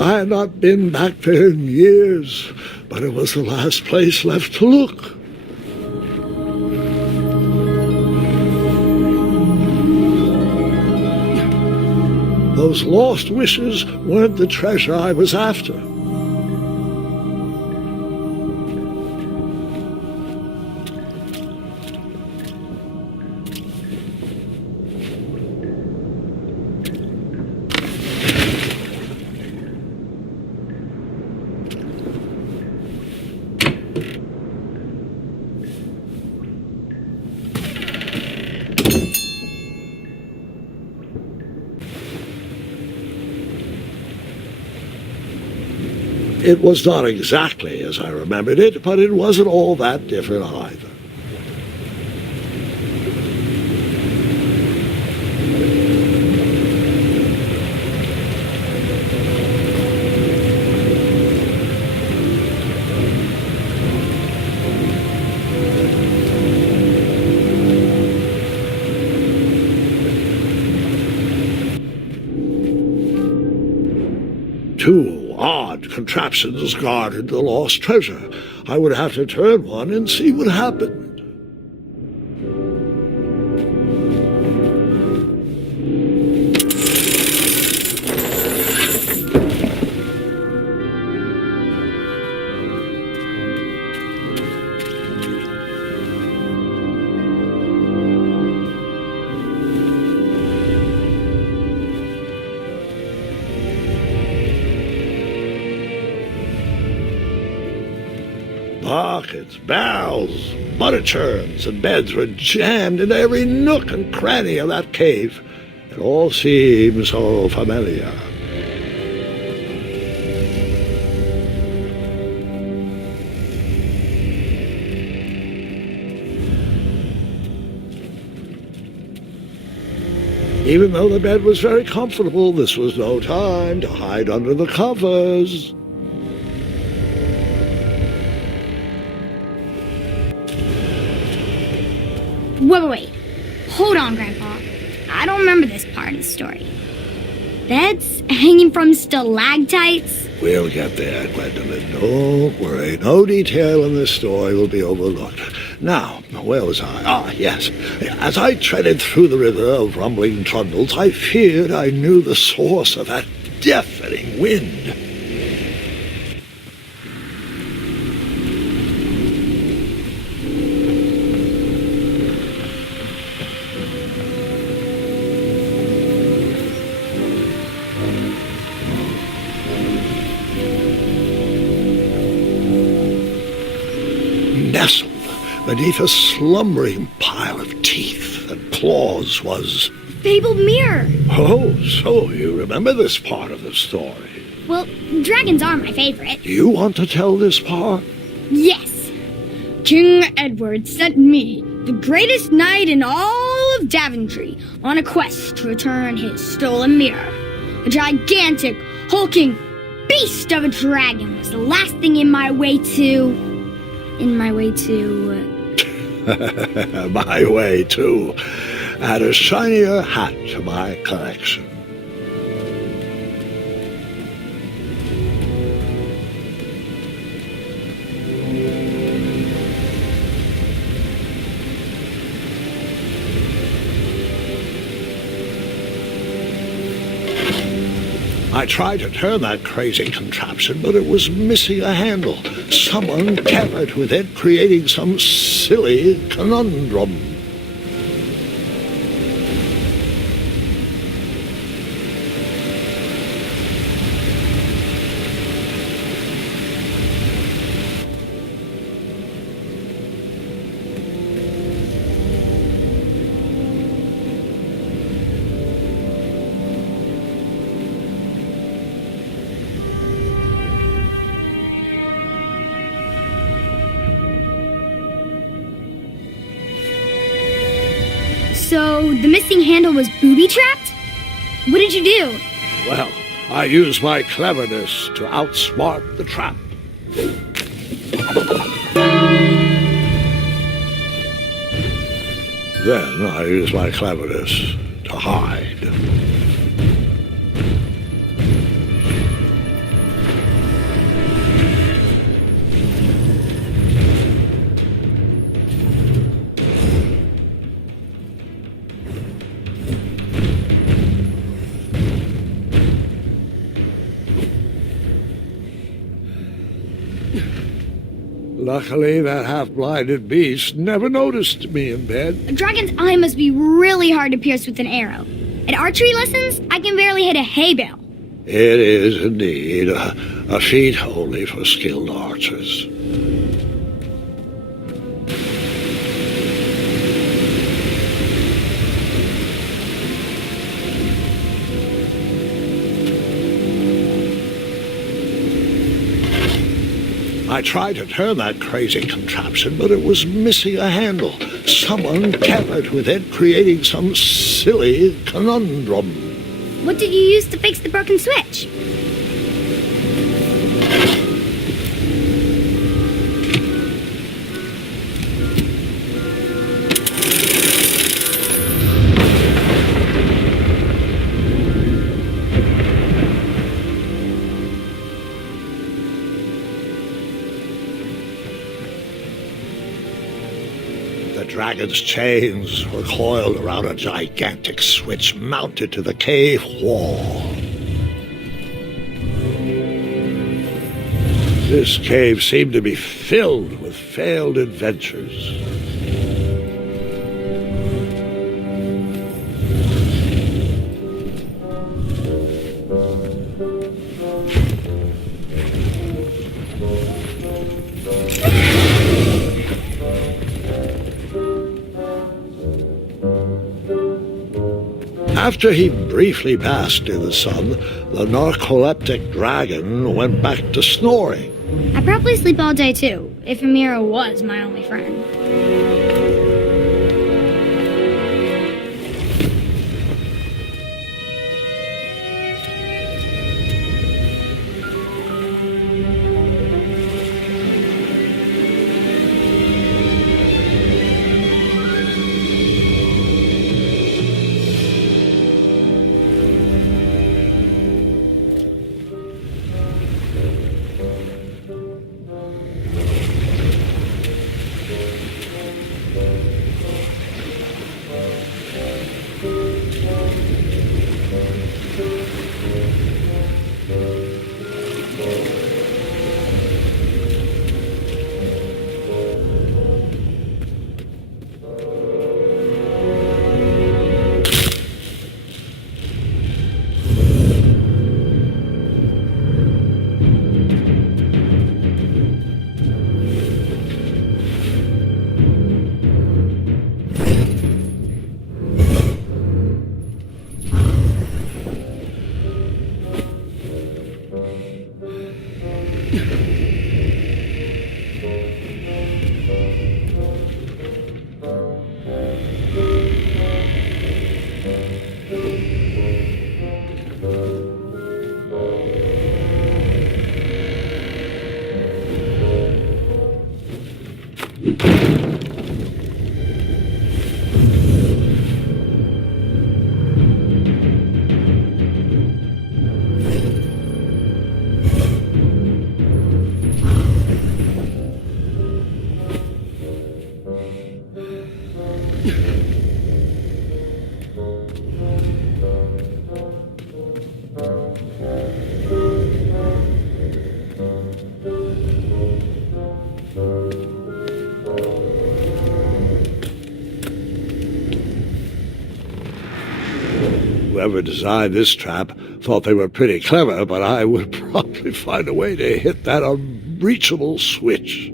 I had not been back there in years, but it was the last place left to look. Those lost wishes weren't the treasure I was after. It was not exactly as I remembered it, but it wasn't all that different either. Two odd contraptions guarded the lost treasure. I would have to turn one and see what happened. Buckets, barrels, butter churns, and beds were jammed into every nook and cranny of that cave. It all seemed so familiar. Even though the bed was very comfortable, this was no time to hide under the covers. Wait. Hold on, Grandpa. I don't remember this part of the story. Beds hanging from stalactites? We'll get there, Gwendolyn. Don't worry. No detail in this story will be overlooked. Now, where was I? Ah, yes. As I treaded through the river of rumbling trundles, I feared I knew the source of that deafening wind. Nestled beneath a slumbering pile of teeth and claws was... Fabled mirror. Oh, so you remember this part of the story. Well, dragons are my favorite. Do you want to tell this part? Yes. King Edward sent me, the greatest knight in all of Daventry, on a quest to return his stolen mirror. A gigantic, hulking beast of a dragon was the last thing my way to... My way to add a shinier hat to my collection. I tried to turn that crazy contraption, but it was missing a handle. Someone tampered with it, creating some silly conundrum. So, the missing handle was booby-trapped? What did you do? Well, I used my cleverness to outsmart the trap. Then I used my cleverness to hide. Luckily, that half-blinded beast never noticed me in bed. A dragon's eye must be really hard to pierce with an arrow. At archery lessons, I can barely hit a hay bale. It is indeed a feat only for skilled archers. I tried to turn that crazy contraption, but it was missing a handle. Someone tampered with it, creating some silly conundrum. What did you use to fix the broken switch? The dragon's chains were coiled around a gigantic switch mounted to the cave wall. This cave seemed to be filled with failed adventures. After he briefly basked in the sun, the narcoleptic dragon went back to snoring. I probably sleep all day too, if Amira was my only friend. Whoever designed this trap thought they were pretty clever, but I would probably find a way to hit that unreachable switch.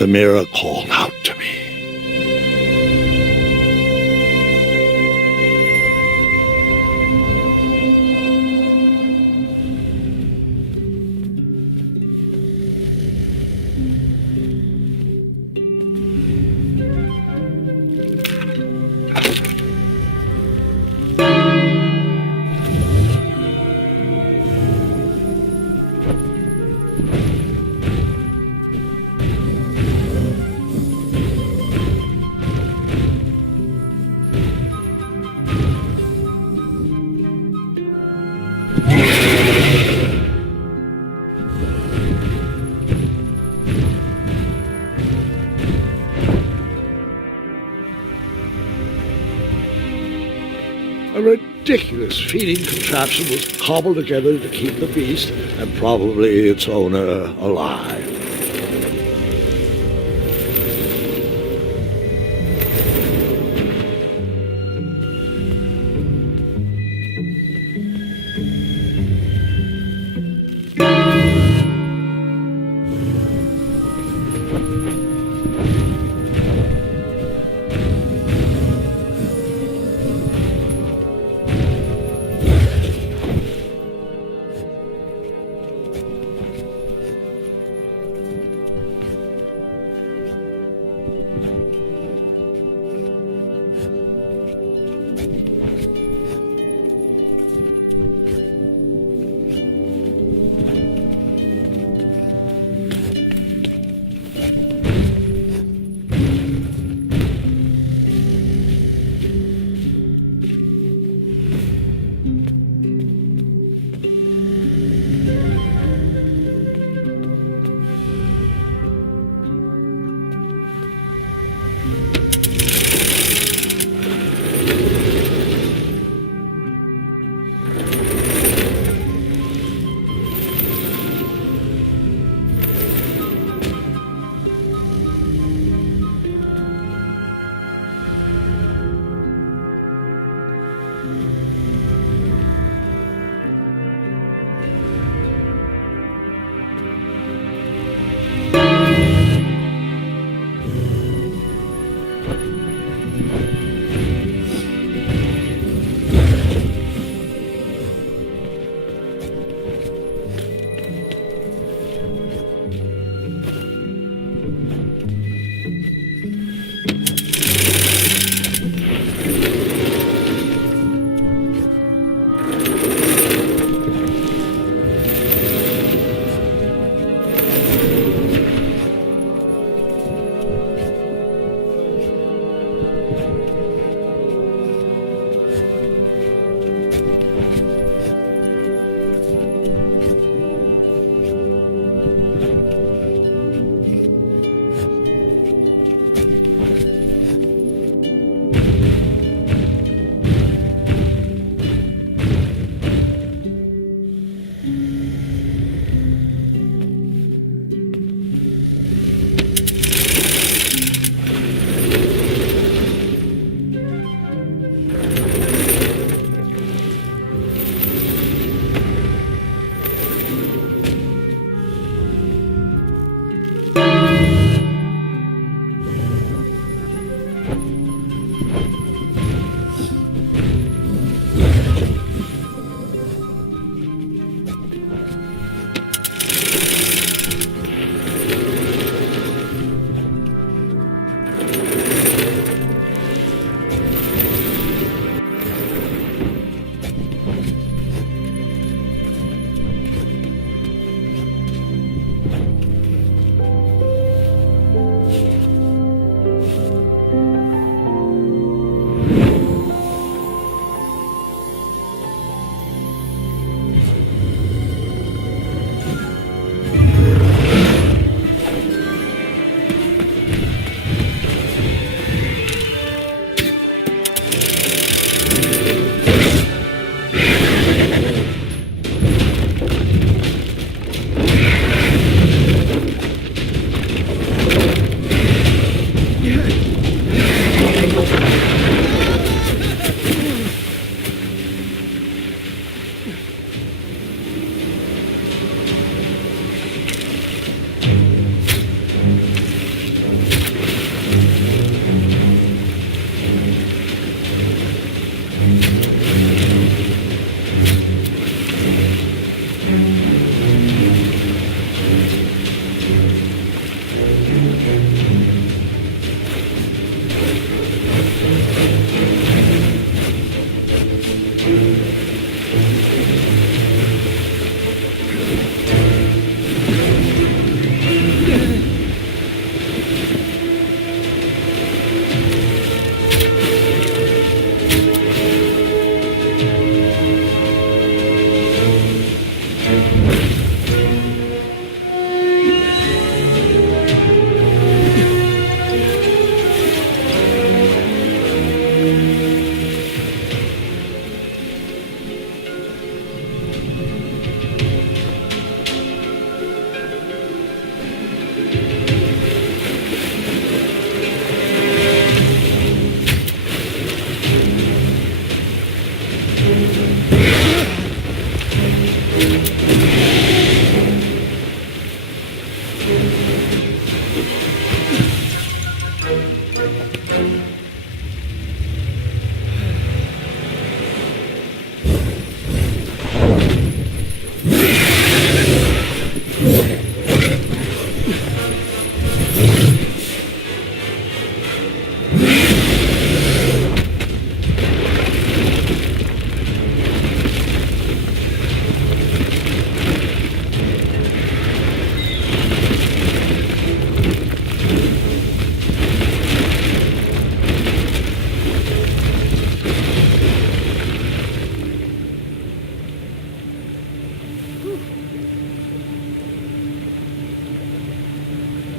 The mirror called out to me. A ridiculous feeding contraption was cobbled together to keep the beast and probably its owner alive.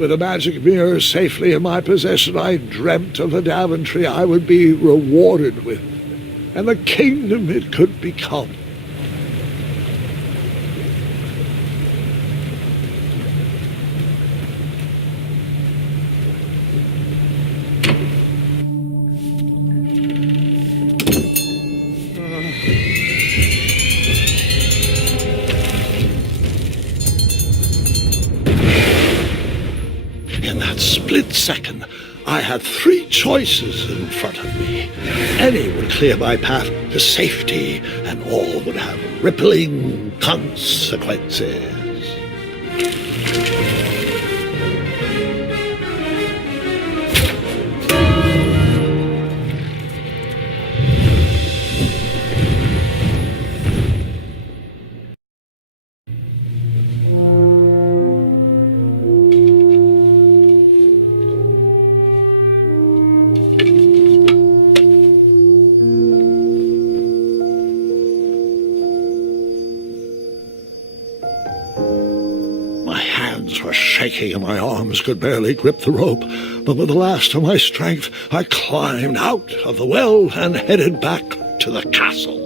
With a magic mirror safely in my possession, I dreamt of the Daventry I would be rewarded with, and the kingdom it could become. In that split second, I had three choices in front of me. Any would clear my path to safety, and all would have rippling consequences. Were shaking and my arms could barely grip the rope, but with the last of my strength I climbed out of the well and headed back to the castle.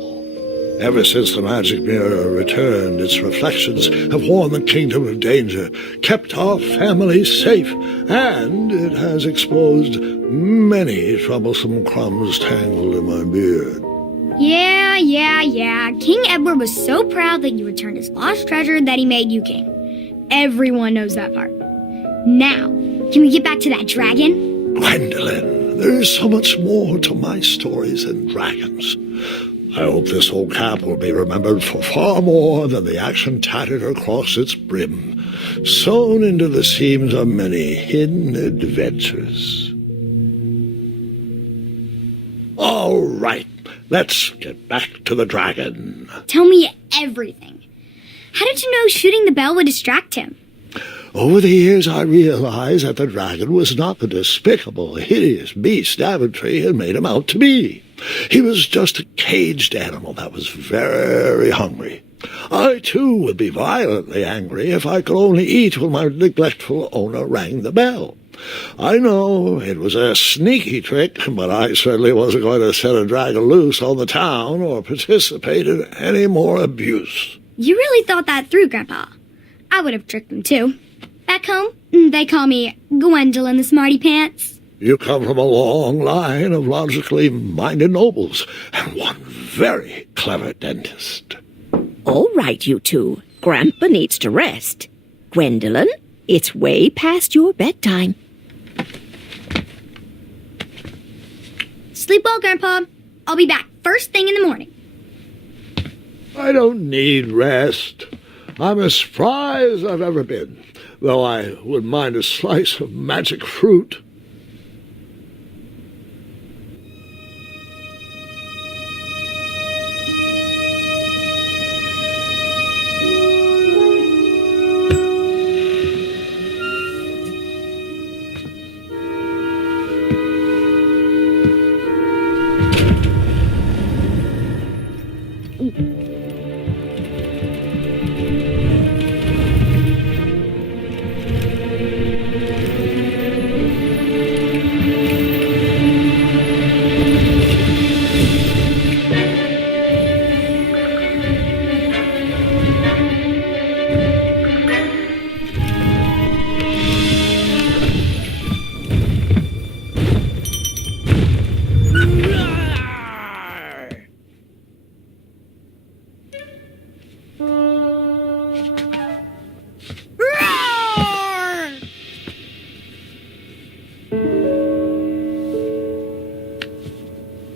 Ever since the magic mirror returned, its reflections have warned the kingdom of danger, kept our family safe, and it has exposed many troublesome crumbs tangled in my beard. Yeah. King Edward was so proud that you returned his lost treasure that he made you king. Everyone knows that part. Now, can we get back to that dragon? Gwendolyn, there's so much more to my stories than dragons. I hope this old cap will be remembered for far more than the action tattered across its brim, sewn into the seams of many hidden adventures. All right, let's get back to the dragon. Tell me everything. How did you know shooting the bell would distract him? Over the years, I realized that the dragon was not the despicable, hideous beast Daventry had made him out to be. He was just a caged animal that was very hungry. I, too, would be violently angry if I could only eat when my neglectful owner rang the bell. I know it was a sneaky trick, but I certainly wasn't going to set a dragon loose on the town or participate in any more abuse. You really thought that through, Grandpa. I would have tricked him, too. Back home, they call me Gwendolyn the Smarty Pants. You come from a long line of logically minded nobles, and one very clever dentist. All right, you two. Grandpa needs to rest. Gwendolyn, it's way past your bedtime. Sleep well, Grandpa. I'll be back first thing in the morning. I don't need rest. I'm as spry as I've ever been, though I wouldn't mind a slice of magic fruit.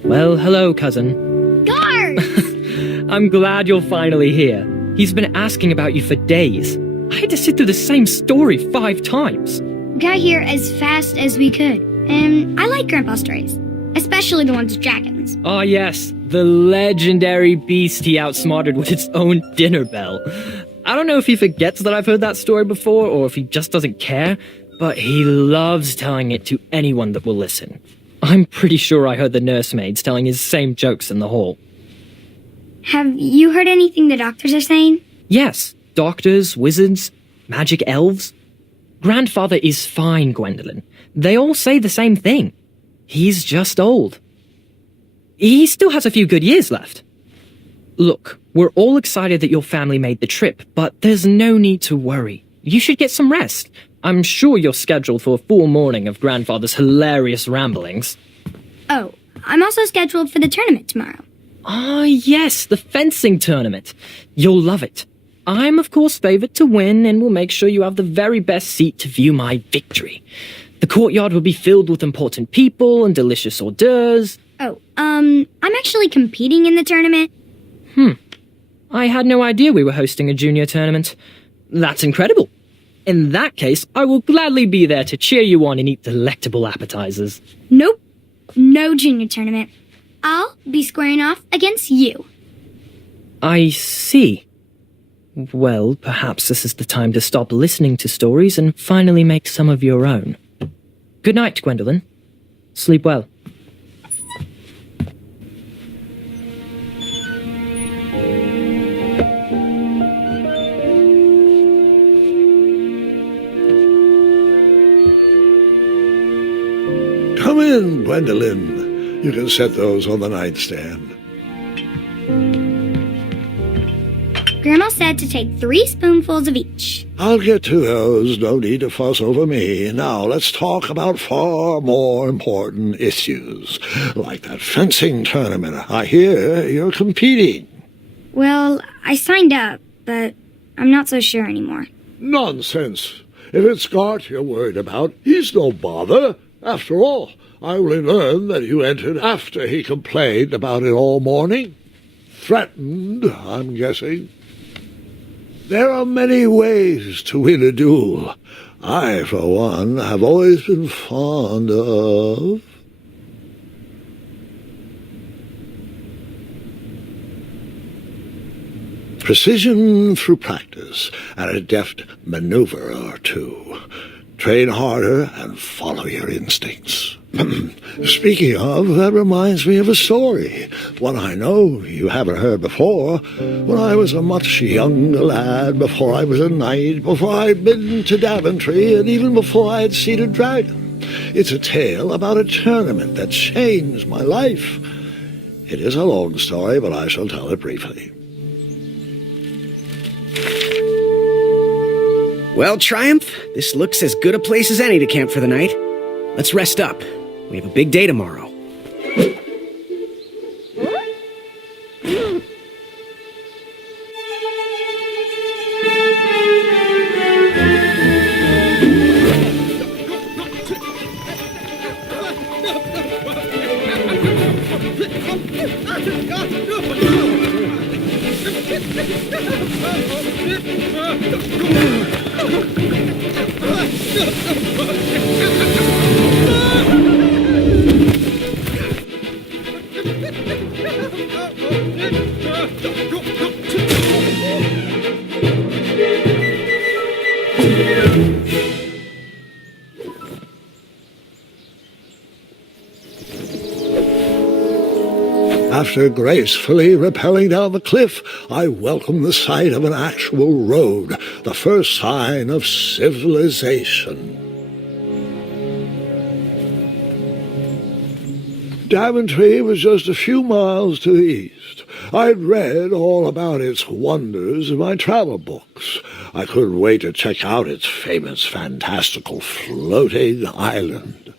Well, hello, cousin. Guards! I'm glad you're finally here. He's been asking about you for days. I had to sit through the same story 5 times. Got here as fast as we could, and I like Grandpa's stories, especially the ones with dragons. Ah, yes, the legendary beast he outsmarted with its own dinner bell. I don't know if he forgets that I've heard that story before, or if he just doesn't care, but he loves telling it to anyone that will listen. I'm pretty sure I heard the nursemaids telling his same jokes in the hall. Have you heard anything the doctors are saying? Yes, doctors, wizards, magic elves. Grandfather is fine, Gwendolyn. They all say the same thing. He's just old. He still has a few good years left. Look, we're all excited that your family made the trip, but there's no need to worry. You should get some rest. I'm sure you're scheduled for a full morning of Grandfather's hilarious ramblings. Oh, I'm also scheduled for the tournament tomorrow. Ah, yes, the fencing tournament. You'll love it. I'm, of course, favored to win and will make sure you have the very best seat to view my victory. The courtyard will be filled with important people and delicious hors d'oeuvres. Oh, I'm actually competing in the tournament. I had no idea we were hosting a junior tournament. That's incredible. In that case, I will gladly be there to cheer you on and eat delectable appetizers. Nope, no junior tournament. I'll be squaring off against you. I see. Well, perhaps this is the time to stop listening to stories and finally make some of your own. Good night, Gwendolyn. Sleep well. Come in, Gwendolyn. You can set those on the nightstand. Grandma said to take 3 spoonfuls of each. I'll get to those. No need to fuss over me. Now, let's talk about far more important issues, like that fencing tournament. I hear you're competing. Well, I signed up, but I'm not so sure anymore. Nonsense. If it's Scott you're worried about, he's no bother. After all, I only learned that you entered after he complained about it all morning. Threatened, I'm guessing. There are many ways to win a duel. I, for one, have always been fond of... precision through practice and a deft maneuver or two. Train harder and follow your instincts. Speaking of, that reminds me of a story, one I know you haven't heard before. When I was a much younger lad, before I was a knight, before I'd been to Daventry, and even before I had seen a dragon. It's a tale about a tournament that changed my life. It is a long story, but I shall tell it briefly. Well, Triumph, this looks as good a place as any to camp for the night. Let's rest up. We have a big day tomorrow. After gracefully rappelling down the cliff, I welcomed the sight of an actual road, the first sign of civilization. Daventry was just a few miles to the east. I'd read all about its wonders in my travel books. I couldn't wait to check out its famous, fantastical floating island.